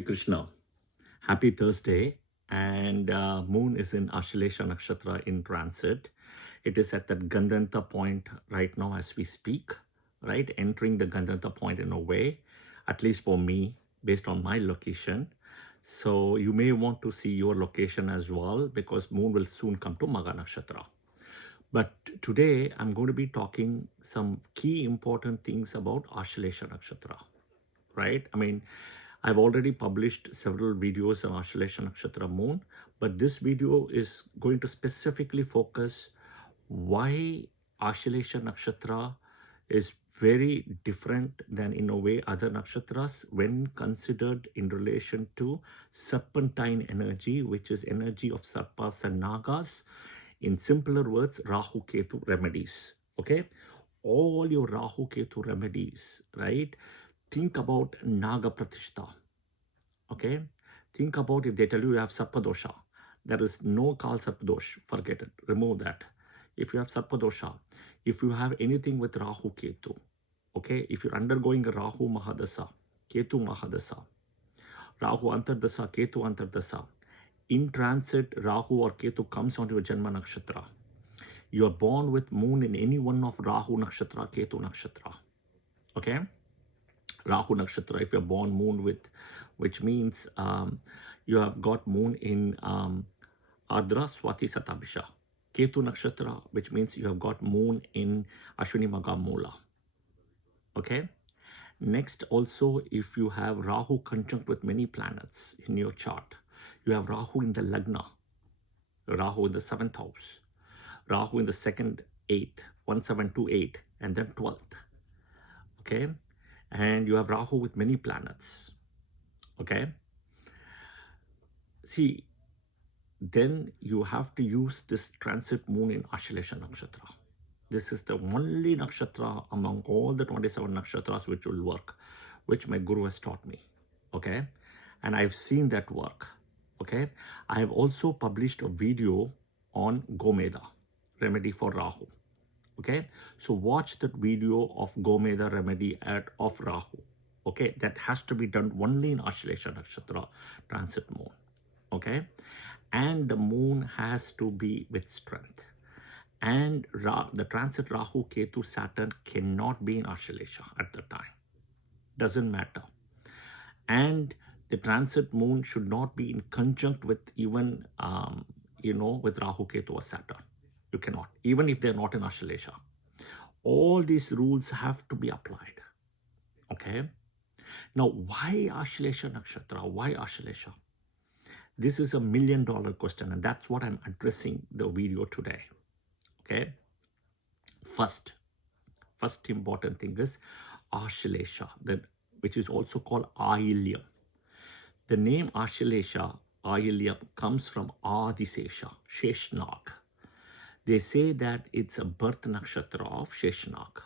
Krishna, happy Thursday. And moon is in Ashlesha Nakshatra in transit. It is at that Gandanta point right now as we speak, right? Entering the Gandanta point in a way, at least for me, based on my location. So you may want to see your location as well because moon will soon come to Maga Nakshatra. But today I'm going to be talking some key important things about Ashlesha Nakshatra, right? I mean, I've already published several videos on Ashlesha Nakshatra moon, but this video is going to specifically focus why Ashlesha Nakshatra is very different than in a way other nakshatras when considered in relation to serpentine energy, which is energy of sarpas and nagas. In simpler words, Rahu Ketu remedies. Okay, all your Rahu Ketu remedies, right? Think about Naga Pratishta. Okay, think about if they tell you have Sarpadosha, there is no Kal Sarpadosh, forget it, remove that. If you have Sarpadosha, if you have anything with Rahu Ketu, okay, if you're undergoing a Rahu Mahadasa, Ketu Mahadasa, Rahu Antardasa, Ketu Antardasa, in transit, Rahu or Ketu comes onto your Janma Nakshatra. You are born with moon in any one of Rahu Nakshatra, Ketu Nakshatra. Okay, Rahu Nakshatra, if you're born moon with, which means you have got moon in Ardra, Swati, Satabhisha. Ketu Nakshatra, which means you have got moon in Ashwini, Maga, Mula. Okay. Next, also, if you have Rahu conjunct with many planets in your chart, you have Rahu in the Lagna, Rahu in the 7th house, Rahu in the 2nd, 8th, 1, 7, 2, 8, and then 12th. Okay. And you have Rahu with many planets. Okay. See, then you have to use this transit moon in Ashlesha Nakshatra. This is the only nakshatra among all the 27 nakshatras which will work, which my guru has taught me. Okay. And I've seen that work. Okay. I have also published a video on Gomeda, remedy for Rahu. Okay. So watch that video of Gomeda remedy of Rahu. Okay. That has to be done only in Ashlesha Nakshatra transit moon. Okay. And the moon has to be with strength. And the transit Rahu, Ketu, Saturn cannot be in Ashlesha at the time. Doesn't matter. And the transit moon should not be in conjunct with even, with Rahu, Ketu or Saturn. You cannot, even if they're not in Ashlesha. All these rules have to be applied. Okay. Now, why Ashlesha Nakshatra? Why Ashlesha? This is $1 million question, and that's what I'm addressing the video today. Okay. First important thing is Ashlesha, which is also called Ahilyam. The name Ashlesha, Ahilyam, comes from Adisesha, Sheshnag. They say that it's a birth nakshatra of Sheshnag.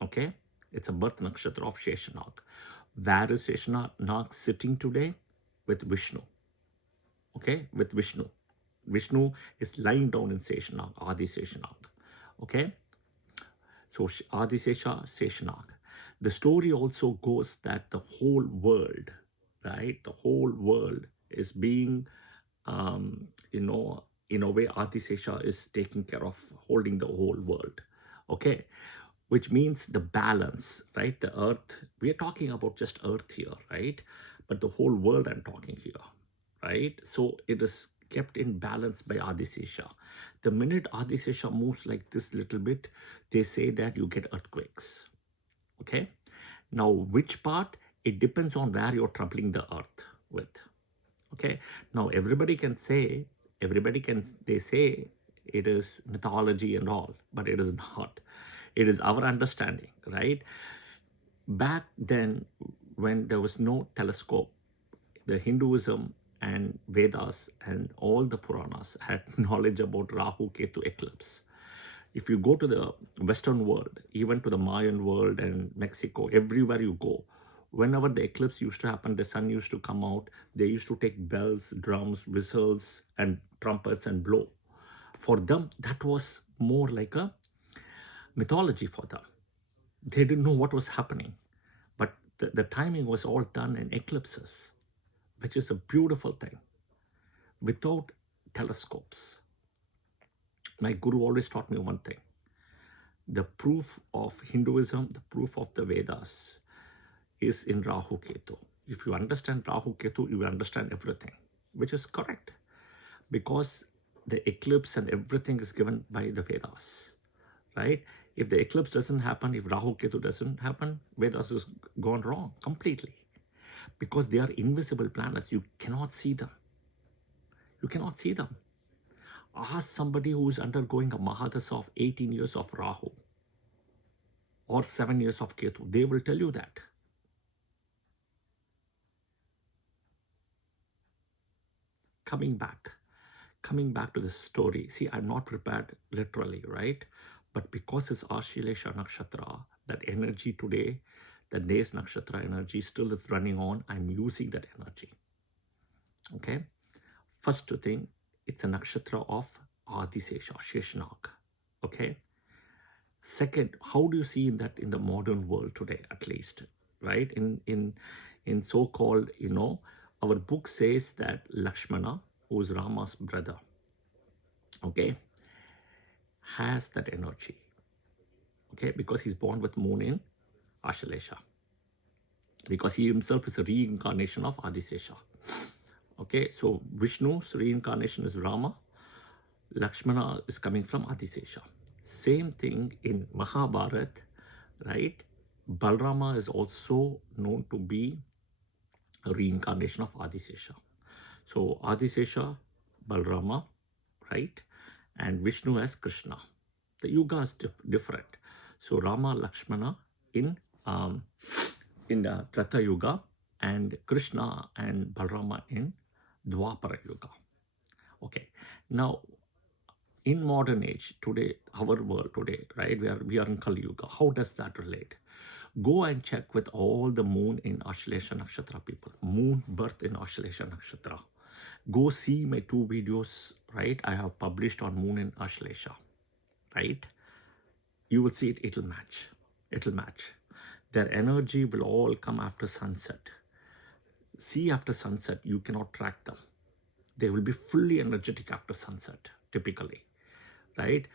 Okay, it's a birth nakshatra of Sheshnag. Where is Sheshnag sitting today? With Vishnu. Okay, with Vishnu. Vishnu is lying down in Sheshnag, Adi Sheshnag. Okay, so Adisesha, Sheshnag. The story also goes that the whole world, right? The whole world is being, in a way, Adisesha is taking care of holding the whole world. Okay, which means the balance, right? The earth, we are talking about just earth here, right? But the whole world I'm talking here, right? So it is kept in balance by Adisesha. The minute Adisesha moves like this little bit, they say that you get earthquakes. Okay. Now, which part? It depends on where you're troubling the earth with. Okay. Now, they say it is mythology and all, but it is not. It is our understanding, right? Back then, when there was no telescope, the Hinduism and Vedas and all the Puranas had knowledge about Rahu Ketu eclipse. If you go to the Western world, even to the Mayan world and Mexico, everywhere you go, whenever the eclipse used to happen, the sun used to come out, they used to take bells, drums, whistles, and trumpets and blow. For them, that was more like a mythology for them. They didn't know what was happening. But the timing was all done in eclipses. which is a beautiful thing, without telescopes. My guru always taught me one thing: the proof of Hinduism, the proof of the Vedas is in Rahu Ketu. If you understand Rahu Ketu, you understand everything, which is correct, because the eclipse and everything is given by the Vedas, right? If the eclipse doesn't happen, if Rahu Ketu doesn't happen, Vedas is gone wrong completely, because they are invisible planets. You cannot see them. You cannot see them. Ask somebody who is undergoing a Mahadasa of 18 years of Rahu or 7 years of Ketu. They will tell you that. Coming back to the story. See, I'm not prepared literally, right? But because it's Ashlesha Nakshatra, that energy today, the day's Nakshatra energy still is running on. I'm using that energy. Okay. First thing, it's a Nakshatra of Adisesha, Sheshnag. Okay. Second, how do you see in that in the modern world today, at least, right? In so-called, our book says that Lakshmana, who is Rama's brother, okay, has that energy, okay, because he's born with moon in Ashlesha, because he himself is a reincarnation of Adisesha. Okay, so Vishnu's reincarnation is Rama, Lakshmana is coming from Adisesha. Same thing in Mahabharat, right? Balrama is also known to be a reincarnation of Adisesha. So Adisesha, Balrama, right? And Vishnu as Krishna. The yuga is different. So Rama, Lakshmana in the Treta Yuga, and Krishna and Balrama in Dwapara Yuga. Okay, now in modern age today, our world today, right? We are in Kali Yuga. How does that relate? Go and check with all the moon in Ashlesha Nakshatra people. Moon birth in Ashlesha Nakshatra. Go see my 2 videos, right? I have published on moon in Ashlesha, right? You will see it'll match. It'll match. Their energy will all come after sunset. See, after sunset, you cannot track them. They will be fully energetic after sunset, typically, right?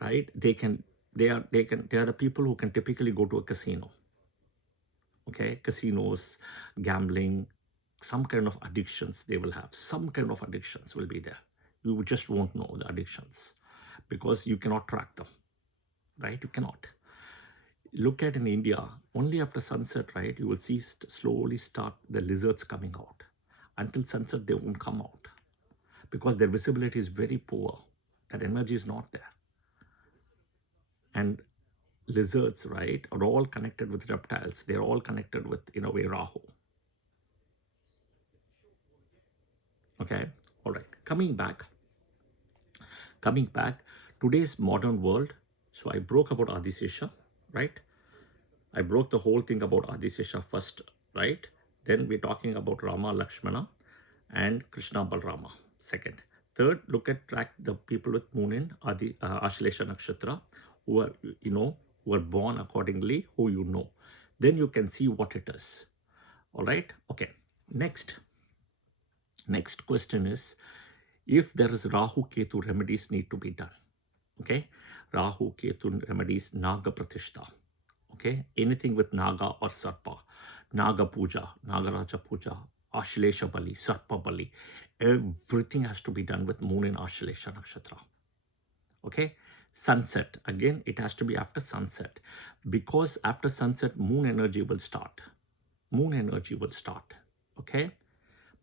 Right? They are the people who can typically go to a casino. Okay, casinos, gambling, some kind of addictions they will have. Some kind of addictions will be there. You just won't know the addictions because you cannot track them, right? You cannot. Look at in India, only after sunset, right, you will see slowly start the lizards coming out. Until sunset, they won't come out because their visibility is very poor. That energy is not there. And lizards, right, are all connected with reptiles. They're all connected with, in a way, Rahu. Okay, all right. Coming back, today's modern world. So I broke about Adisesha, right? I broke the whole thing about Adisesha first, right? Then we're talking about Rama, Lakshmana, and Krishna, Balrama, second. Third, track the people with moon in Ashlesha Nakshatra, who are, who are born accordingly, who you know. Then you can see what it is. All right? Okay. Next question is, if there is Rahu Ketu, remedies need to be done. Okay? Rahu Ketu remedies, Naga Pratishta. Okay? Anything with Naga or Sarpa, Naga Puja, Nagaraja Puja, Ashlesha Bali, Sarpa Bali, everything has to be done with moon in Ashlesha Nakshatra. Okay? Sunset, again, it has to be after sunset, because after sunset, moon energy will start. Moon energy will start. Okay?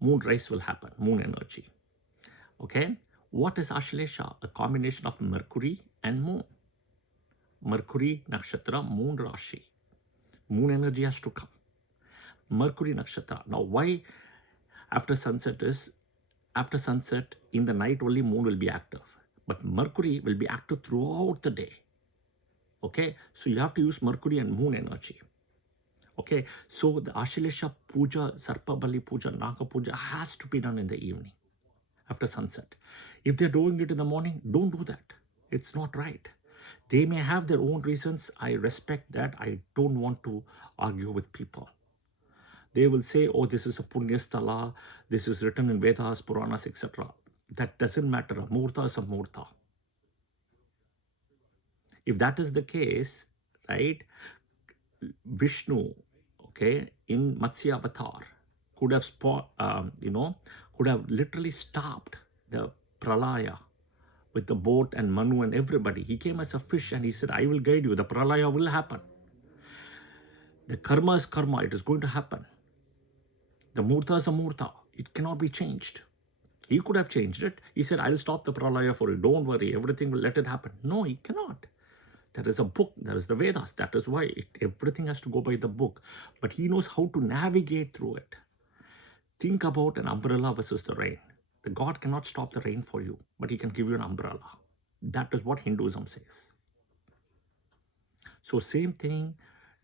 Moon rise will happen, moon energy. Okay? What is Ashlesha? A combination of Mercury and moon. Mercury Nakshatra, moon Rashi. Moon energy has to come. Mercury Nakshatra. Now, why after sunset is, after sunset, in the night only moon will be active. But Mercury will be active throughout the day. Okay? So you have to use Mercury and moon energy. Okay? So the Ashlesha Puja, Sarpa Bali Puja, Naga Puja has to be done in the evening, after sunset. If they're doing it in the morning, don't do that. It's not right. They may have their own reasons. I respect that. I don't want to argue with people. They will say, oh, this is a Punya Sthala, this is written in Vedas, Puranas, etc. That doesn't matter. A Murta is a Murta. If that is the case, right, Vishnu, okay, in Matsya Avatar, could have, could have literally stopped the pralaya with the boat and Manu and everybody. He came as a fish and he said, I will guide you. The pralaya will happen. The karma is karma. It is going to happen. The murta is a murta. It cannot be changed. He could have changed it. He said, I'll stop the pralaya for you. Don't worry. Everything will let it happen. No, he cannot. There is a book. There is the Vedas. That is why everything has to go by the book. But he knows how to navigate through it. Think about an umbrella versus the rain. The God cannot stop the rain for you, but he can give you an umbrella. That is what Hinduism says. So same thing,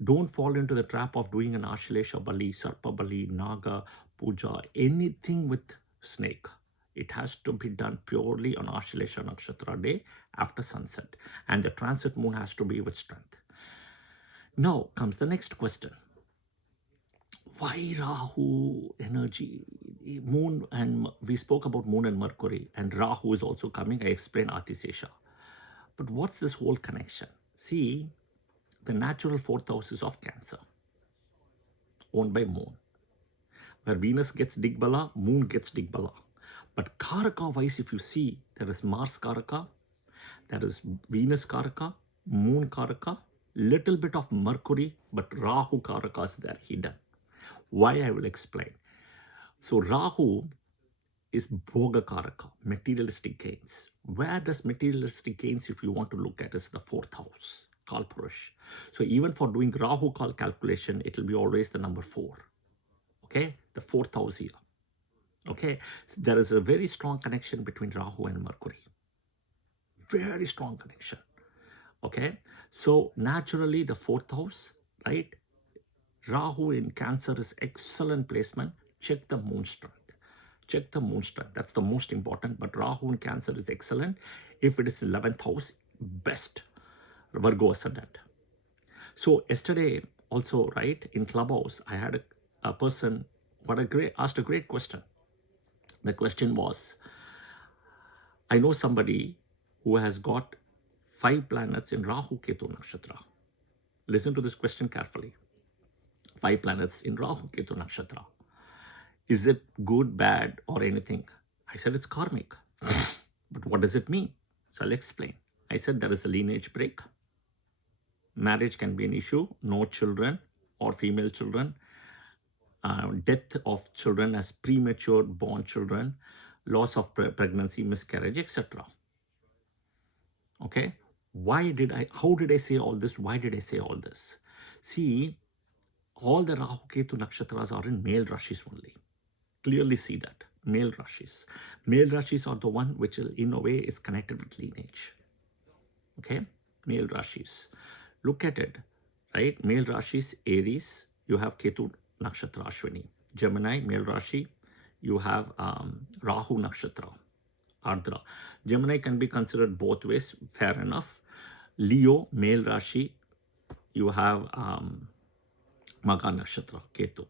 don't fall into the trap of doing an Ashlesha Bali, Sarpa Bali, Naga, Puja, anything with snake. It has to be done purely on Ashlesha Nakshatra day after sunset. And the transit moon has to be with strength. Now comes the next question. Why Rahu energy? Moon, and we spoke about Moon and Mercury, and Rahu is also coming. I explained Atisesha. But what's this whole connection? See, the natural fourth house is of Cancer, owned by Moon. Where Venus gets Digbala, Moon gets Digbala. But Karaka wise, if you see, there is Mars Karaka, there is Venus Karaka, Moon Karaka, little bit of Mercury, but Rahu Karaka is there hidden. Why, I will explain. So Rahu is Bhoga Karaka, materialistic gains. Where does materialistic gains, if you want to look at, is the fourth house, Kalpurush. So even for doing Rahu Kal calculation, it will be always the number 4. Okay, the fourth house here. Okay, so there is a very strong connection between Rahu and Mercury. Very strong connection. Okay, so naturally the fourth house, right? Rahu in Cancer is excellent placement. Check the moon strength. Check the moon strength. That's the most important. But Rahu in Cancer is excellent. If it is 11th house, best. Virgo ascendant. So yesterday also, right, in Clubhouse, I had a person asked a great question. The question was, I know somebody who has got 5 planets in Rahu Ketu Nakshatra. Listen to this question carefully. 5 planets in Rahu Ketu Nakshatra. Is it good, bad, or anything? I said it's karmic. But what does it mean? So I'll explain. I said there is a lineage break. Marriage can be an issue. No children or female children. Death of children as premature born children. Loss of pregnancy, miscarriage, etc. Okay? How did I say all this? Why did I say all this? See, all the Rahu Ketu Nakshatras are in male Rashis only. Clearly see that. Male Rashis. Male Rashis are the one which in a way is connected with lineage. Okay? Male Rashis. Look at it. Right? Male Rashis, Aries, you have Ketu Nakshatra Ashwini. Gemini, male Rashi, you have Rahu Nakshatra, Ardra. Gemini can be considered both ways, fair enough. Leo, male Rashi, you have Magha Nakshatra, Ketu.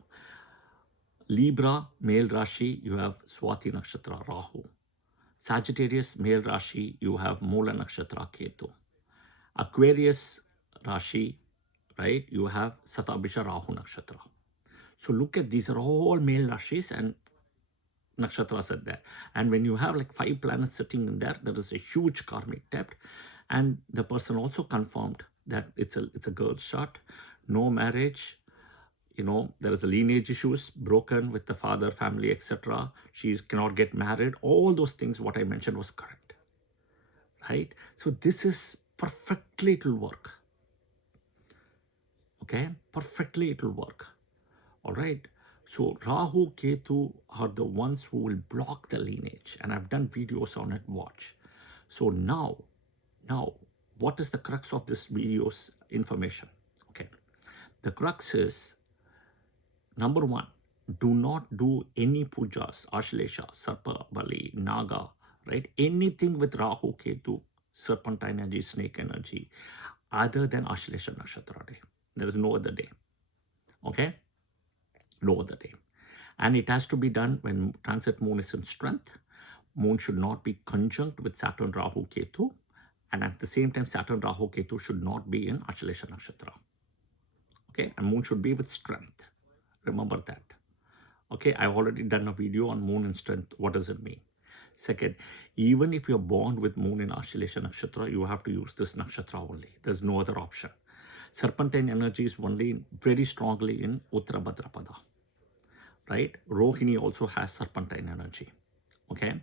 Libra, male Rashi, you have Swati Nakshatra, Rahu. Sagittarius, male Rashi, you have Mula Nakshatra, Ketu. Aquarius Rashi, right, you have Satabhisha Rahu Nakshatra. So look at, these are all male Rashis and Nakshatras are there. And when you have like 5 planets sitting in there, there is a huge karmic debt. And the person also confirmed that it's a girl shot, no marriage. There is a lineage issues, broken with the father, family, etc. She cannot get married. All those things, what I mentioned was correct. Right? So this is perfectly, it will work. Okay? Perfectly, it will work. All right? So Rahu, Ketu are the ones who will block the lineage. And I've done videos on it, watch. So now, what is the crux of this video's information? Okay. The crux is, number 1, do not do any pujas, Ashlesha, Sarpa, Bali, Naga, right? Anything with Rahu, Ketu, serpentine energy, snake energy, other than Ashlesha Nakshatra day. There is no other day. Okay? no other day. And it has to be done when transit moon is in strength. Moon should not be conjunct with Saturn, Rahu, Ketu. And at the same time, Saturn, Rahu, Ketu should not be in Ashlesha Nakshatra. Okay, and moon should be with strength. Remember that. Okay, I've already done a video on moon and strength. What does it mean? Second, even if you're born with moon in Ashlesha Nakshatra, you have to use this nakshatra only. There's no other option. Serpentine energy is only very strongly in Uttara Bhadrapada. Right? Rohini also has serpentine energy. Okay,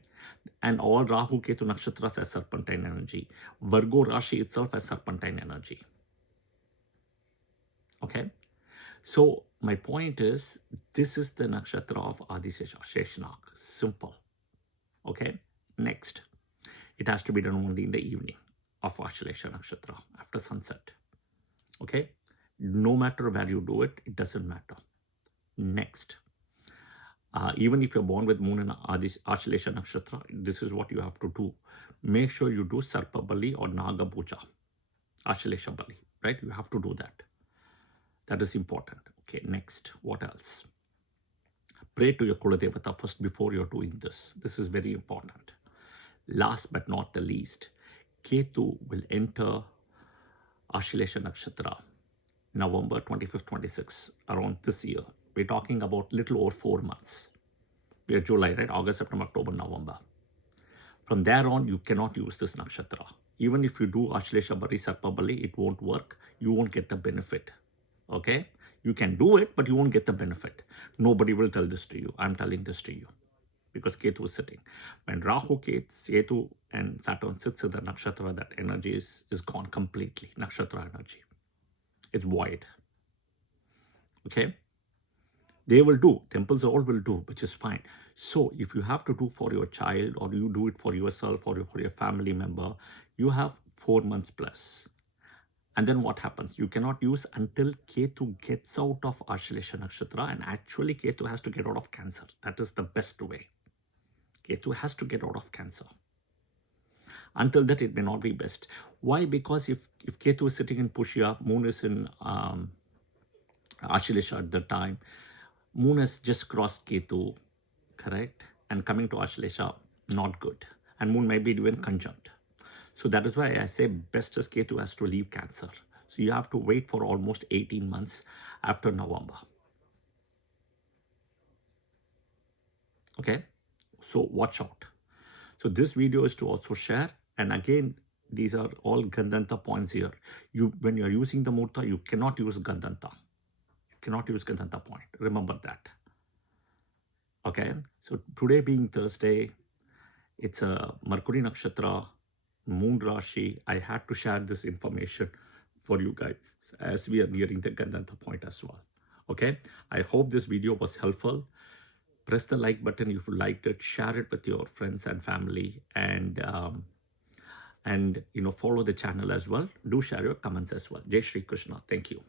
and all Rahu Ketu nakshatras has serpentine energy. Virgo Rashi itself has serpentine energy. Okay, so my point is, this is the nakshatra of Sheshnag. Simple. Okay, next, it has to be done only in the evening of Ashlesha Nakshatra after sunset. Okay, no matter where you do it, it doesn't matter. Next, even if you're born with moon in Ashlesha Nakshatra, this is what you have to do. Make sure you do Sarpa Bali or Naga Puja, Ashlesha Bali, right? You have to do that. That is important. Okay, next, what else? Pray to your Kuladevata first before you're doing this. This is very important. Last but not the least, Ketu will enter Ashlesha Nakshatra November 25th, 26th, around this year. We're talking about little over 4 months. We are July, right? August, September, October, November. From there on, you cannot use this nakshatra. Even if you do Ashlesha Bali, Sarpa Bali, it won't work. You won't get the benefit. Okay? You can do it, but you won't get the benefit. Nobody will tell this to you. I'm telling this to you because Ketu is sitting. When Rahu, Ketu, and Saturn sits in the nakshatra, that energy is gone completely. Nakshatra energy. It's void. Okay? They will do, temples all will do, which is fine. So if you have to do for your child or you do it for yourself or for your family member, you have 4 months plus. And then what happens? You cannot use until Ketu gets out of Ashlesha Nakshatra, and actually Ketu has to get out of Cancer. That is the best way. Ketu has to get out of Cancer. Until that, it may not be best. Why? Because if Ketu is sitting in Pushya, moon is in Ashlesha at the time, moon has just crossed Ketu, correct? And coming to Ashlesha, not good. And moon may be even conjunct. So that is why I say best is Ketu has to leave Cancer. So you have to wait for almost 18 months after November. Okay? So watch out. So this video is to also share. And again, these are all Gandanta points here. When you're using the Murta, you cannot use Gandanta. Cannot use Gandanta point. Remember that. Okay. So today being Thursday, it's a Mercury Nakshatra, Moon Rashi. I had to share this information for you guys as we are nearing the Gandanta point as well. Okay. I hope this video was helpful. Press the like button if you liked it. Share it with your friends and family, and follow the channel as well. Do share your comments as well. Jai Shri Krishna. Thank you.